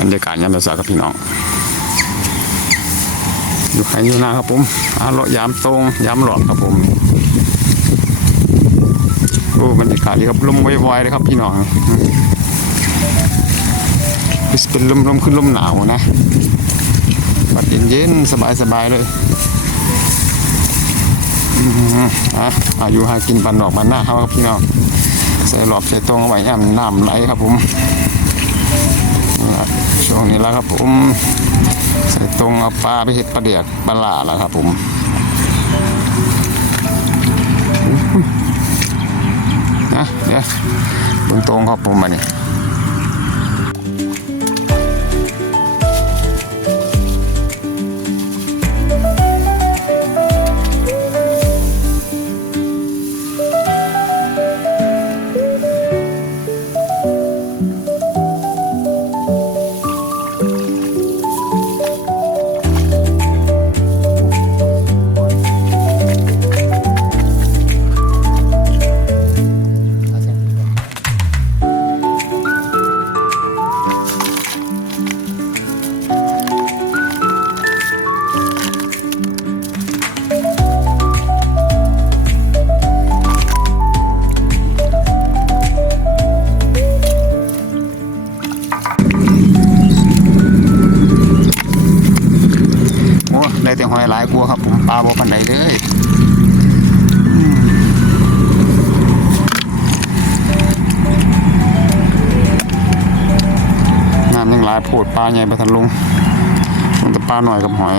บรรยากาศยามเช้าครับพี่น้องอยู่ใครอยู่หน้าครับผมอาเลาะยามตรงยามหลอกครับผมโอ้บรรยากาศดีครับลมวอยๆเลยครับพี่น้องเป็นลมลมขึ้นลมหนาวนะบัดเย็นๆสบายๆเลยอะอายุหากินปันดอกมันหน้าเขาครับพี่น้องใส่หลอกใส่ตรงเอาไว้ย่ำน้ำไหลครับผม ช่วงนี้แล้วครับผมใส่ตรงเอาปลาไปเห็ดปลาเดียกปลาหลาแล้วครับผมนะเดี๋ยวตรงๆครับผมมาเนี่ย ได้แต่หอยหลายกลัวครับ ผมปลาบ่ปันไหนเลยงานยังหลายโผดปลาใหญ่ไปทันลงมันแต่ปลาหน่อยกับหอย